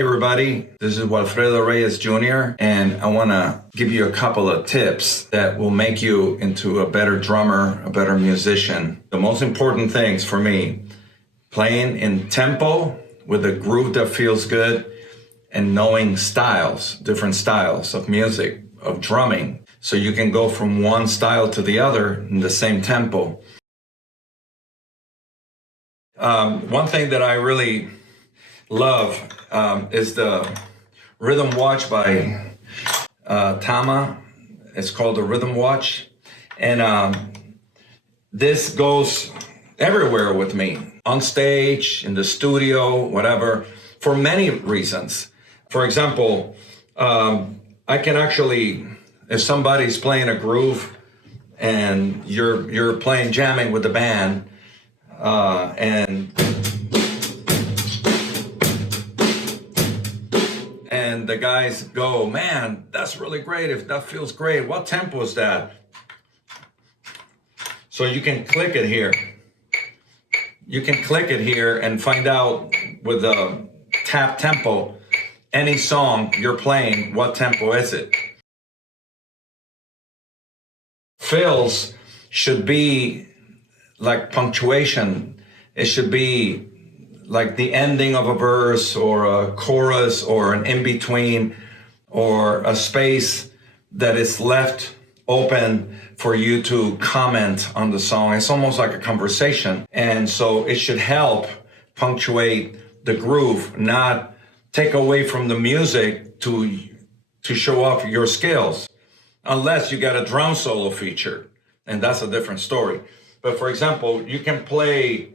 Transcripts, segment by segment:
everybody, this is Walfredo Reyes Jr. and I want to give you a couple of tips that will make you into a better drummer, a better musician. The most important things for me, playing in tempo with a groove that feels good and knowing styles, different styles of music, of drumming, so you can go from one style to the other in the same tempo. One thing that I really love is the rhythm watch by Tama. It's called the Rhythm Watch. And this goes everywhere with me, on stage, in the studio, whatever, for many reasons. For example, I can actually, if somebody's playing a groove and you're playing jamming with the band, and the guys go, man, that's really great. If that feels great, what tempo is that? So you can click it here. You can click it here and find out with the tap tempo, any song you're playing, what tempo is it? Fills should be like punctuation. It should be like the ending of a verse or a chorus or an in-between or a space that is left open for you to comment on the song. It's almost like a conversation. And so it should help punctuate the groove, not take away from the music to show off your skills, unless you got a drum solo feature, and that's a different story. But for example, you can play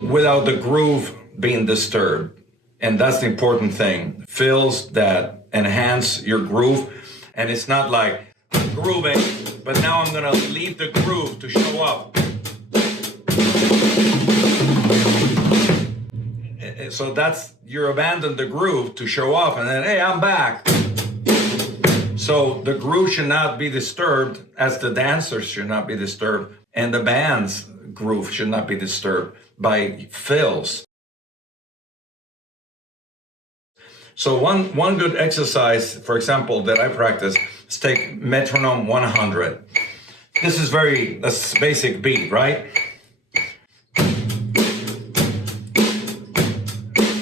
without the groove being disturbed. And that's the important thing. Fills that enhance your groove. And it's not like grooving, but now I'm gonna leave the groove to show up. So that's, you abandon the groove to show off and then, hey, I'm back. So the groove should not be disturbed, as the dancers should not be disturbed, and the band's groove should not be disturbed by fills. So one good exercise, for example, that I practice is take metronome 100. This is a basic beat, right?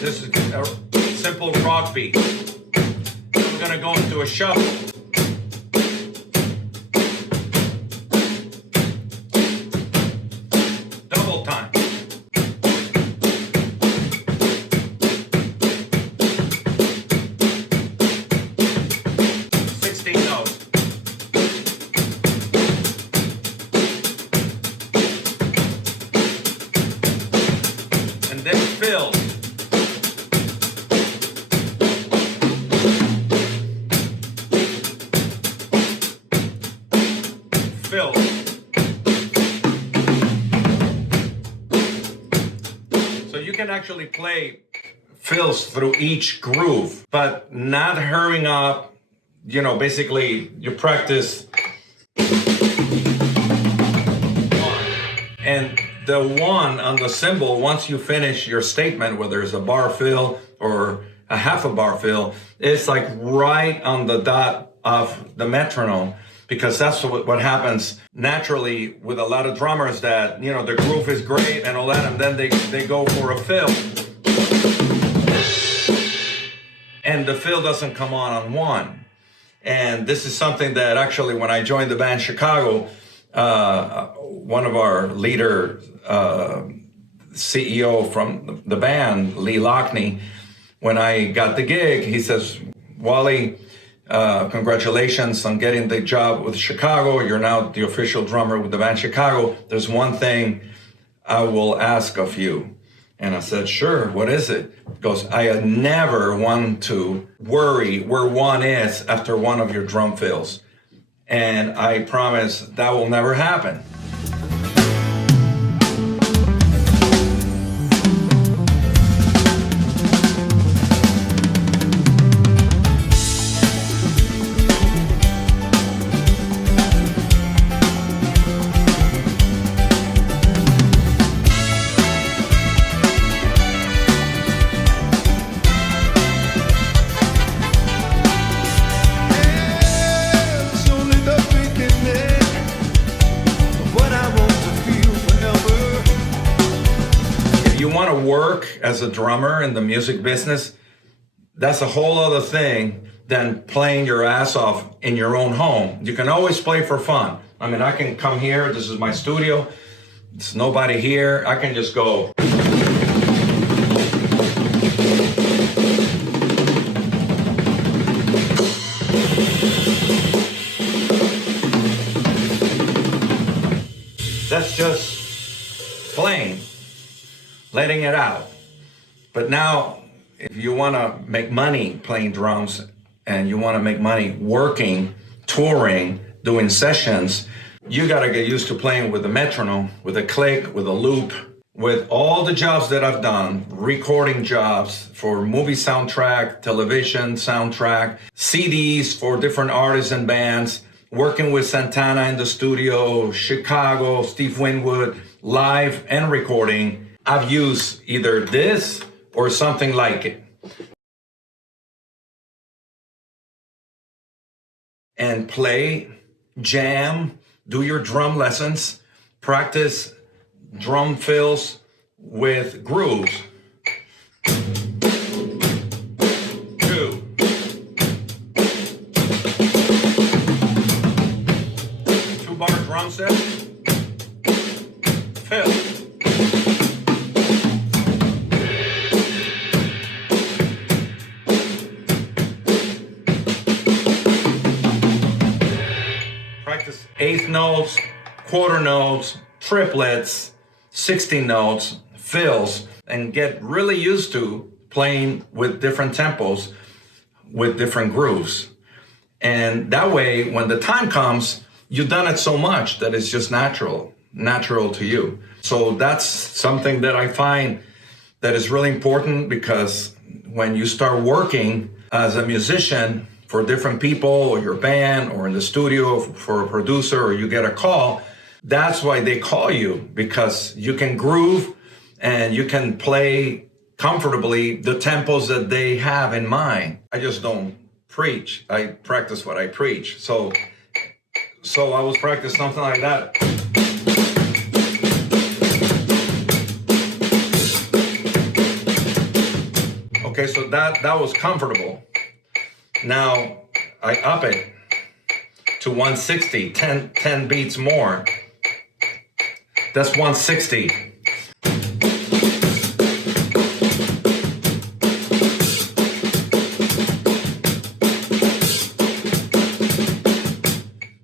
This is a simple rock beat. I'm gonna go into a shuffle. Double time. And then fill. Fill. So you can actually play fills through each groove, but not hurrying up. You know, basically you practice and the one on the cymbal, once you finish your statement, whether it's a bar fill or a half a bar fill, it's like right on the dot of the metronome, because that's what happens naturally with a lot of drummers, that, you know, the groove is great and all that, and then they go for a fill. And the fill doesn't come on one. And this is something that actually, when I joined the band Chicago, one of our leader CEO from the band, Lee Lockney, when I got the gig, he says, Wally, congratulations on getting the job with Chicago. You're now the official drummer with the band Chicago. There's one thing I will ask of you. And I said, sure, what is it? He goes, I never want to worry where one is after one of your drum fills. And I promise that will never happen. work as a drummer in the music business, that's a whole other thing than playing your ass off in your own home. You can always play for fun. I mean, I can come here, this is my studio, there's nobody here, I can just go. That's just playing, letting it out. But now, if you want to make money playing drums and you want to make money working, touring, doing sessions, you got to get used to playing with a metronome, with a click, with a loop. With all the jobs that I've done, recording jobs for movie soundtrack, television soundtrack, CDs for different artists and bands, working with Santana in the studio, Chicago, Steve Winwood, live and recording, I've used either this or something like it. And play, jam, do your drum lessons, practice drum fills with grooves. 2. 2-bar drum set, fill. Practice eighth notes, quarter notes, triplets, 16 notes, fills, and get really used to playing with different tempos, with different grooves. And that way, when the time comes, you've done it so much that it's just natural to you. So that's something that I find that is really important, because when you start working as a musician for different people, or your band, or in the studio for a producer, or you get a call, that's why they call you, because you can groove and you can play comfortably the tempos that they have in mind. I just don't preach. I practice what I preach. So I was practicing something like that. Okay, so that was comfortable. Now I up it to 160, 10 beats more. That's 160.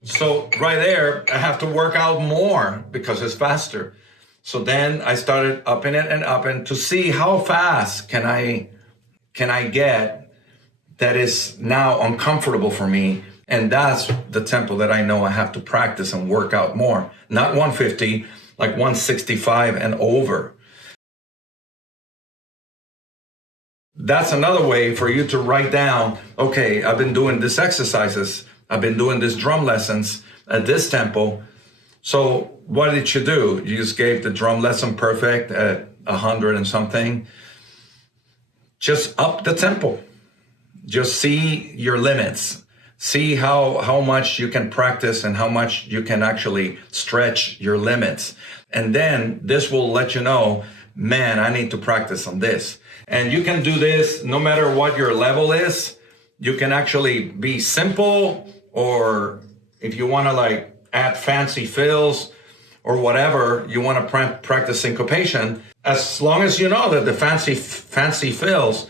So right there, I have to work out more because it's faster. So then I started upping it and upping to see how fast can I get that is now uncomfortable for me. And that's the tempo that I know I have to practice and work out more. Not 150, like 165 and over. That's another way for you to write down, okay, I've been doing these exercises, I've been doing these drum lessons at this tempo. So what did you do? You just gave the drum lesson perfect at 100 and something. Just up the tempo. Just see your limits. See how much you can practice and how much you can actually stretch your limits. And then this will let you know, man, I need to practice on this. And you can do this no matter what your level is. You can actually be simple, or if you want to like add fancy fills or whatever, you want to practice syncopation, as long as you know that the fancy fills,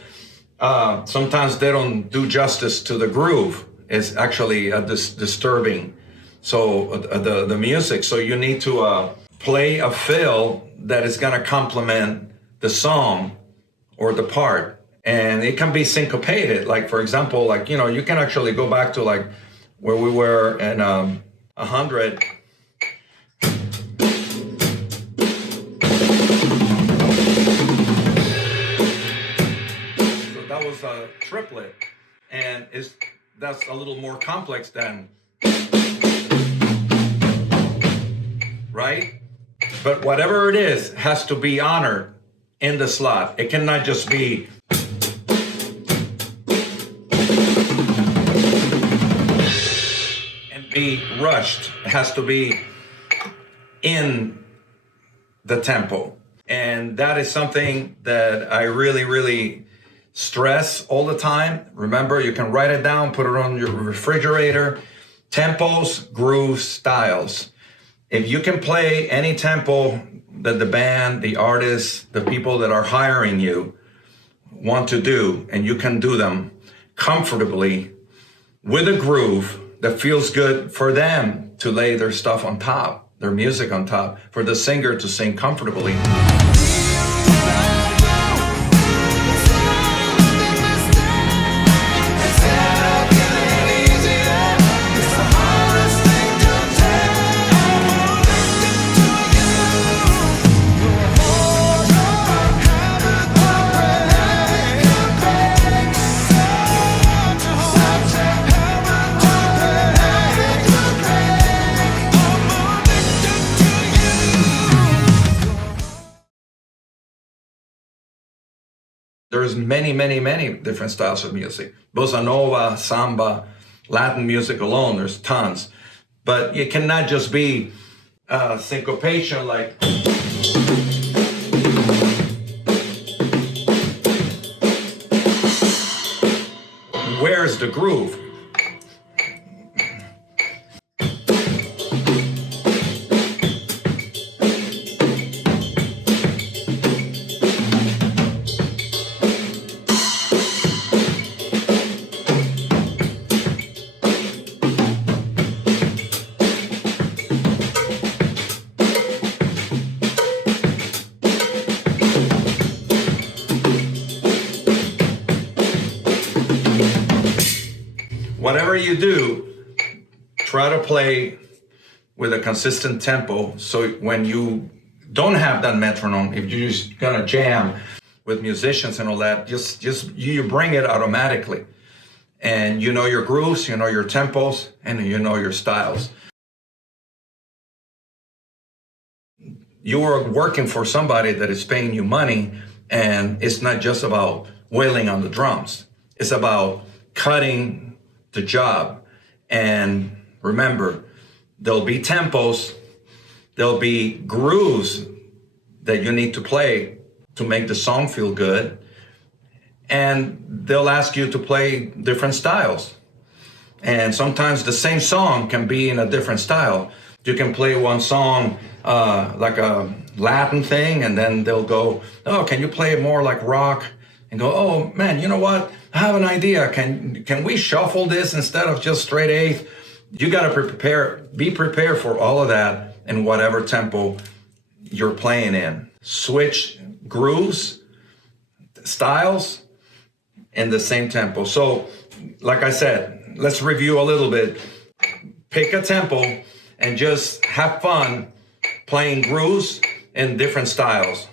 sometimes they don't do justice to the groove. It's actually disturbing. So the music. So you need to play a fill that is going to complement the song or the part. And it can be syncopated. Like, for example, like, you know, you can actually go back to like where we were in 100. So that was a triplet. And that's a little more complex than, right? But whatever it is has to be honored in the slot. It cannot just be and be rushed. It has to be in the tempo. And that is something that I really, really stress all the time. Remember, you can write it down, put it on your refrigerator. Tempos, grooves, styles. If you can play any tempo that the band, the artists, the people that are hiring you want to do, and you can do them comfortably with a groove that feels good for them to lay their stuff on top, their music on top, for the singer to sing comfortably. There's many, many, many different styles of music. Bossa nova, samba, Latin music alone, there's tons. But it cannot just be syncopation like... Where's the groove? Whatever you do, try to play with a consistent tempo. So when you don't have that metronome, if you're just gonna jam with musicians and all that, just you bring it automatically. And you know your grooves, you know your tempos, and you know your styles. You are working for somebody that is paying you money, and it's not just about wailing on the drums. It's about cutting the job. And remember, there'll be tempos, there'll be grooves that you need to play to make the song feel good, and they'll ask you to play different styles. And sometimes the same song can be in a different style. You can play one song like a Latin thing, and then they'll go, oh, can you play it more like rock? And go, oh man, you know what? I have an idea. Can we shuffle this instead of just straight eighth? You got to be prepared for all of that in whatever tempo you're playing in. Switch grooves, styles, in the same tempo. So, like I said, let's review a little bit. Pick a tempo and just have fun playing grooves in different styles.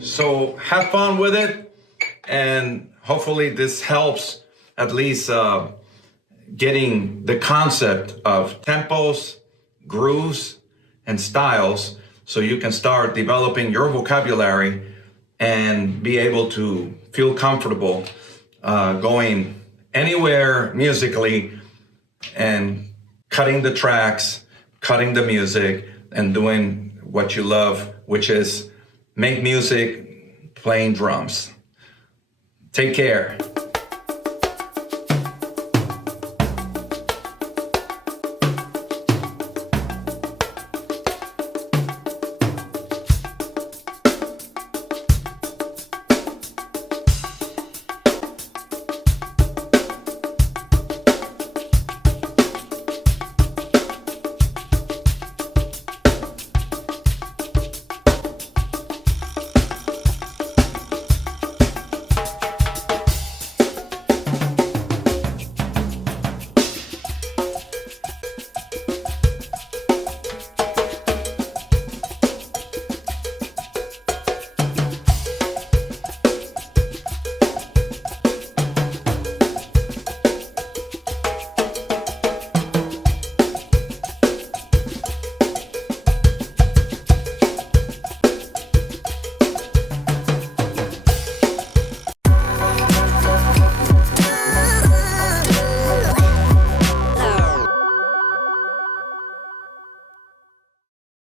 So have fun with it, and hopefully this helps at least getting the concept of tempos, grooves, and styles, so you can start developing your vocabulary and be able to feel comfortable going anywhere musically and cutting the tracks, cutting the music, and doing what you love, which is make music, playing drums. Take care.